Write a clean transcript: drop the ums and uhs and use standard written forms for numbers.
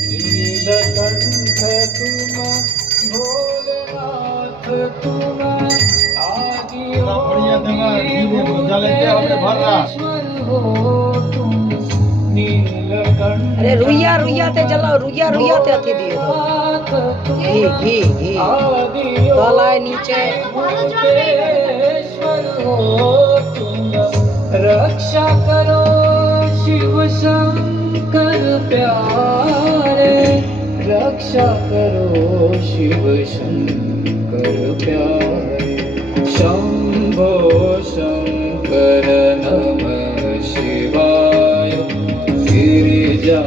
नीलकंठ तुम भोलेनाथ तुम आदि हो तुम नीलकंठ। अरे रुइया रुइया ते चलाओ, रुइया रुइया ते अथी दिए दो घी घी घी तलाए नीचे। हो तुम रक्षा करो शिव शंकर प्यारे, रक्षा करो शिव शंकर प्यारे। शंभो शंकर नमः शिवाय गिरिजा।